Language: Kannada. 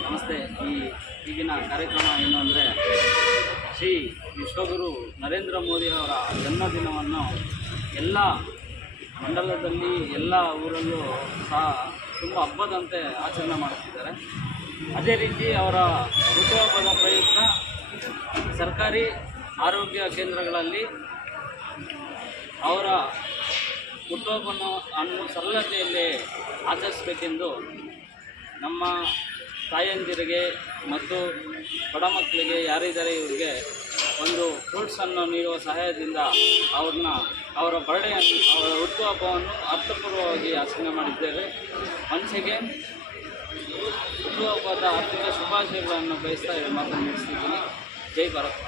ನಮಸ್ತೆ. ಈ ಈಗಿನ ಕಾರ್ಯಕ್ರಮ ಏನು ಅಂದರೆ ಶ್ರೀ ವಿಶ್ವಗುರು ನರೇಂದ್ರ ಮೋದಿಯವರ ಜನ್ಮದಿನವನ್ನು ಎಲ್ಲ ಮಂಡಲದಲ್ಲಿ, ಎಲ್ಲ ಊರಲ್ಲೂ ಸಹ ತುಂಬ ಹಬ್ಬದಂತೆ ಆಚರಣೆ ಮಾಡುತ್ತಿದ್ದಾರೆ. ಅದೇ ರೀತಿ ಅವರ ಹುಟ್ಟುಹಬ್ಬದ ಪ್ರಯುಕ್ತ ಸರ್ಕಾರಿ ಆರೋಗ್ಯ ಕೇಂದ್ರಗಳಲ್ಲಿ ಅವರ ಹುಟ್ಟುಹಬ್ಬವನ್ನು ಅನ್ನು ಸರಳತೆಯಲ್ಲಿ ಆಚರಿಸಬೇಕೆಂದು ನಮ್ಮ ತಾಯಂದಿರಿಗೆ ಮತ್ತು ಬಡ ಮಕ್ಕಳಿಗೆ ಯಾರಿದ್ದಾರೆ ಇವರಿಗೆ ಒಂದು ಫ್ರೂಟ್ಸನ್ನು ನೀಡುವ ಸಹಾಯದಿಂದ ಅವ್ರನ್ನ ಅವರ ಬರ್ಡೆಯನ್ನು, ಅವರ ಹುಟ್ಟುಹಬ್ಬವನ್ನು ಅರ್ಥಪೂರ್ವವಾಗಿ ಆಚರಣೆ ಮಾಡಿದ್ದೇವೆ. ಮನಸ್ಸಿಗೆ ಹುಟ್ಟುಹಬ್ಬದ ಆರ್ಥಿಕ ಶುಭಾಶಯಗಳನ್ನು ಬಯಸ್ತಾ ಮಾತನ್ನು ಜೈ ಭಾರತ್.